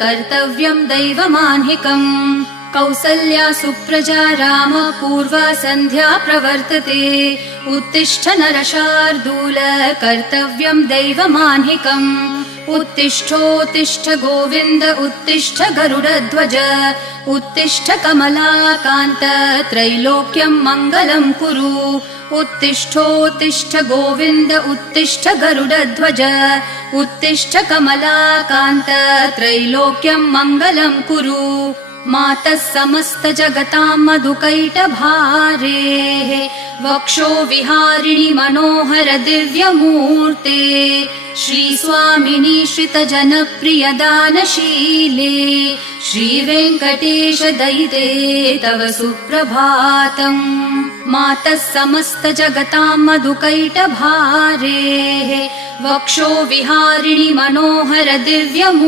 कर्तव्यं दैवमान्हिकम् कौसल्या सुप्रजा राम पूर्वा सन्ध्या प्रवर्तते उत्तिष्ठ नरशार्दूल कर्तव्यं दैवमान्हिकम् उत्तिष्ठोत्तिष्ठ गोविन्द उत्तिष्ठ गरुडध्वज उत्तिष्ठ कमलाकान्त त्रैलोक्यं मङ्गलं कुरु उत्तिष्ठोत्तिष्ठ गोविन्द उत्तिष्ठ गरुडध्वज उत्तिष्ठ कमलाकान्त त्रैलोक्यं मङ्गलं कुरु मातः समस्त जगतां मधुकैटभारेः वक्षो विहारिणि मनोहर दिव्यमूर्ते श्रीस्वामिनि श्रितजनप्रिय दानशीले श्रीवेङ्कटेश दयिते तव सुप्रभातम् मातः समस्त जगतां मधुकैटभारेः वक्षो विहारिणि मनोहर दिव्यमूर्ते